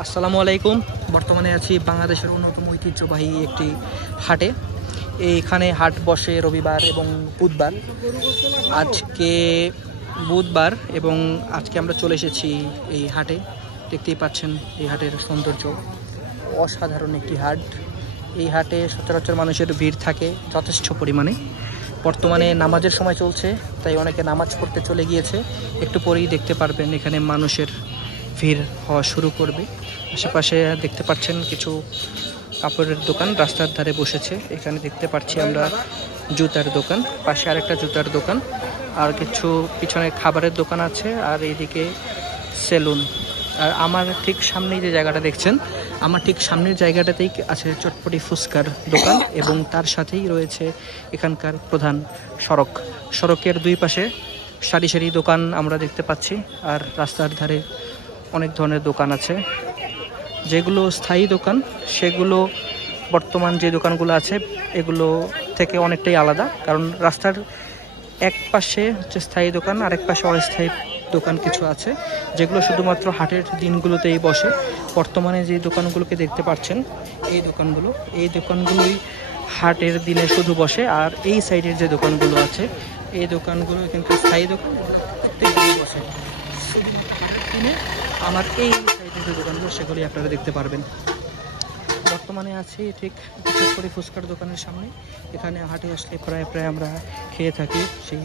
আসসালামু আলাইকুম। বর্তমানে আছি বাংলাদেশের অন্যতম ঐতিহ্যবাহী একটি হাটে। এইখানে হাট বসে রবিবার এবং বুধবার। আজকে বুধবার এবং আজকে আমরা চলে এসেছি এই হাটে। দেখতেই পাচ্ছেন এই হাটের সৌন্দর্য, অসাধারণ একটি হাট। এই হাটে সচরাচর মানুষের ভিড় থাকে যথেষ্ট পরিমাণে। বর্তমানে নামাজের সময় চলছে, তাই অনেকে নামাজ পড়তে চলে গিয়েছে। একটু পরেই দেখতে পারবেন এখানে মানুষের ভিড় হওয়া শুরু করবে। আশেপাশে দেখতে পাচ্ছেন কিছু কাপড়ের দোকান রাস্তার ধারে বসেছে। এখানে দেখতে পাচ্ছি আমরা জুতার দোকান, পাশে আরেকটা জুতার দোকান, আর কিছু পিছনে খাবারের দোকান আছে, আর এইদিকে সেলুন। আর আমার ঠিক সামনেই যে জায়গাটা দেখছেন, আমার ঠিক সামনের জায়গাটাতেই আছে চটপটি ফুচকার দোকান, এবং তার সাথেই রয়েছে এখানকার প্রধান সড়ক। সড়কের দুই পাশে সারি সারি দোকান আমরা দেখতে পাচ্ছি, আর রাস্তার ধারে অনেক ধরনের দোকান আছে। যেগুলো স্থায়ী দোকান সেগুলো বর্তমান যে দোকানগুলো আছে এগুলো থেকে অনেকটাই আলাদা, কারণ রাস্তার এক পাশে হচ্ছে স্থায়ী দোকান, আরেক পাশে অস্থায়ী দোকান কিছু আছে, যেগুলো শুধুমাত্র হাটের দিনগুলোতেই বসে। বর্তমানে যে দোকানগুলোকে দেখতে পাচ্ছেন এই দোকানগুলোই হাটের দিনে শুধু বসে, আর এই সাইডের যে দোকানগুলো আছে এই দোকানগুলো এখানকার স্থায়ী দোকান, প্রত্যেক দিনই বসে। শুধুমাত্র হাটের দিনে আমার এই সাইডের যে দোকানগুলো সেগুলি আপনারা দেখতে পারবেন। বর্তমানে আছি ঠিক চটপটি ফুচকার দোকানের সামনে। এখানে হাটে আসলে প্রায় আমরা খেয়ে থাকি সেই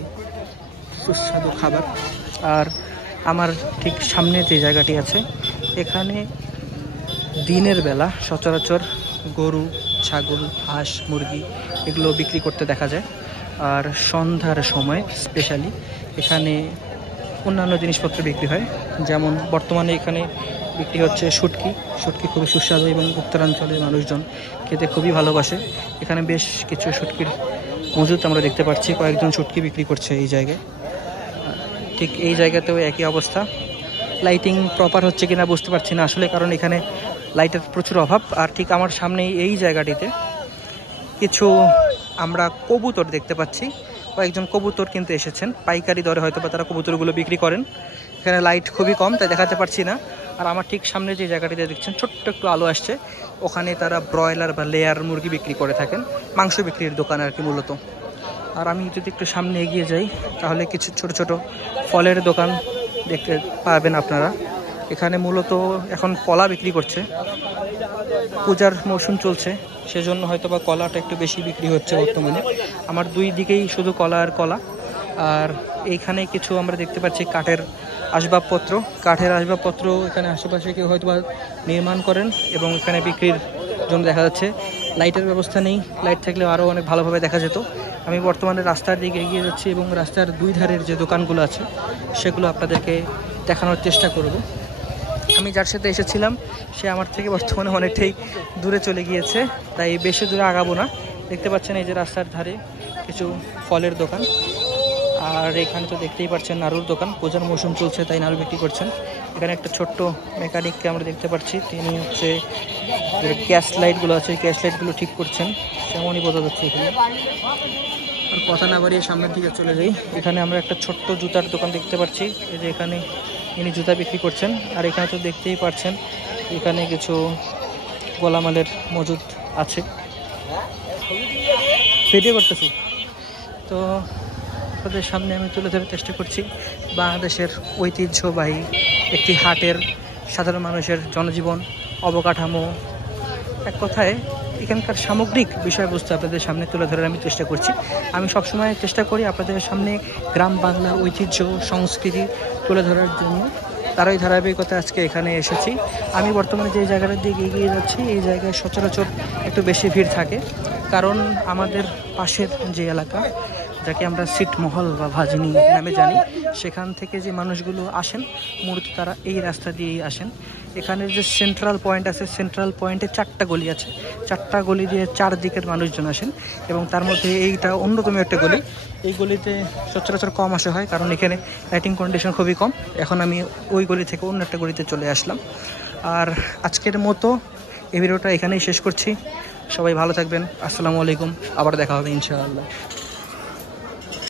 সুস্বাদু খাবার। আর আমার ঠিক সামনে যে জায়গাটি আছে এখানে দিনের বেলা সচরাচর গরু, ছাগল, হাঁস, মুরগি এগুলো বিক্রি করতে দেখা যায়। আর সন্ধ্যার সময় স্পেশালি এখানে অন্যান্য জিনিসপত্র বিক্রি হয়, যেমন বর্তমানে এখানে বিক্রি হচ্ছে শুটকি খুবই সুস্বাদু এবং উত্তরাঞ্চলের মানুষজন খেতে খুবই ভালোবাসে। এখানে বেশ কিছু শুটকির মজুদ আমরা দেখতে পাচ্ছি, কয়েকজন শুটকি বিক্রি করছে এই জায়গায়। ঠিক এই জায়গাতেও একই অবস্থা। লাইটিং প্রপার হচ্ছে কিনা বুঝতে পারছি না আসলে, কারণ এখানে লাইটের প্রচুর অভাব। আর ঠিক আমার সামনে এই জায়গাটিতে কিছু আমরা কবুতর দেখতে পাচ্ছি। কয়েকজন কবুতর কিনতে এসেছেন, পাইকারি দরে হয়তো বা তারা কবুতরগুলো বিক্রি করেন। এখানে লাইট খুবই কম, তাই দেখাতে পারছি না। আর আমার ঠিক সামনে যে জায়গাটিতে দেখছেন ছোট্ট একটু আলো আসছে, ওখানে তারা ব্রয়লার বা লেয়ার মুরগি বিক্রি করে থাকেন, মাংস বিক্রির দোকান আর কি মূলত। আর আমি যদি একটু সামনে এগিয়ে যাই তাহলে কিছু ছোট ছোট ফলের দোকান দেখতে পাবেন আপনারা। এখানে মূলত এখন কলা বিক্রি করছে, পূজার মৌসুম চলছে সেজন্য হয়তো বা কলাটা একটু বেশি বিক্রি হচ্ছে বর্তমানে। আমার দুই দিকেই শুধু কলা আর কলা। আর এইখানে কিছু আমরা দেখতে পাচ্ছি কাঠের আসবাবপত্র এখানে আশেপাশে কেউ হয়তো বা নির্মাণ করেন, এবং এখানে বিক্রির জন্য দেখা যাচ্ছে। লাইটের ব্যবস্থা নেই, লাইট থাকলে আরও অনেক ভালোভাবে দেখা যেত। আমি বর্তমানে রাস্তার দিকে এগিয়ে যাচ্ছি এবং রাস্তার দুই ধারের যে দোকানগুলো আছে সেগুলো আপনাদেরকে দেখানোর চেষ্টা করব। আমি যার সাথে এসেছিলাম সে আমার থেকে বর্তমানে অনেকটাই দূরে চলে গিয়েছে, তাই বেশি দূরে আগাবো না। দেখতে পাচ্ছেন এই যে রাস্তার ধারে কিছু ফলের দোকান, আর এখানে তো দেখতেই পাচ্ছেন নাড়ুর দোকান। পূজার মৌসুম চলছে তাই নাড়ু বিক্রি করছেন। এখানে একটা ছোট্ট মেকানিককে আমরা দেখতে পাচ্ছি, তিনি হচ্ছে গ্যাস লাইটগুলো আছে গ্যাস লাইটগুলো ঠিক করছেন, সেমনই বোঝা যাচ্ছে এখানে। আর কথা না বাড়িয়ে সামনের দিকে চলে যাই। এখানে আমরা একটা ছোট্ট জুতার দোকান দেখতে পাচ্ছি, এই যে এখানে ইনি জুতা বিক্রি করছেন। আর এখানে তো দেখতেই পাচ্ছেন এখানে কিছু গোলামালের মজুদ আছে। ভিডিও করতেছি তো আপনাদের সামনে আমি তুলে ধরার চেষ্টা করছি বাংলাদেশের ঐতিহ্যবাহী একটি হাটের সাধারণ মানুষের জনজীবন, অবকাঠামো, এক কথায় এখানকার সামগ্রিক বিষয়বস্তু আপনাদের সামনে তুলে ধরার আমি চেষ্টা করছি। আমি সবসময় চেষ্টা করি আপনাদের সামনে গ্রাম বাংলার ঐতিহ্য সংস্কৃতি তুলে ধরার জন্য। তারই ধারাবাহিকতা আজকে এখানে এসেছি। আমি বর্তমানে যে জায়গাটার দিকে এগিয়ে যাচ্ছি এই জায়গায় সচরাচর একটু বেশি ভিড় থাকে, কারণ আমাদের পাশের যে এলাকা যাকে আমরা ছিটমহল বা ভাজিনী নামে জানি, সেখান থেকে যে মানুষগুলো আসেন মূলত তারা এই রাস্তা দিয়েই আসেন। এখানে যে সেন্ট্রাল পয়েন্ট আছে, সেন্ট্রাল পয়েন্টে 4টা গলি আছে, 4টা গলি দিয়ে 4 দিকের মানুষজন আসেন, এবং তার মধ্যে এইটা অন্যতম একটা গলি। এই গলিতে সচরাচর কম আসা হয় কারণ এখানে লাইটিং কন্ডিশন খুবই কম। এখন আমি ওই গলি থেকে অন্য একটা গলিতে চলে আসলাম। আর আজকের মতো এই ভিডিওটা এখানেই শেষ করছি। সবাই ভালো থাকবেন। আসসালামু আলাইকুম, আবার দেখা হবে ইনশাআল্লাহ।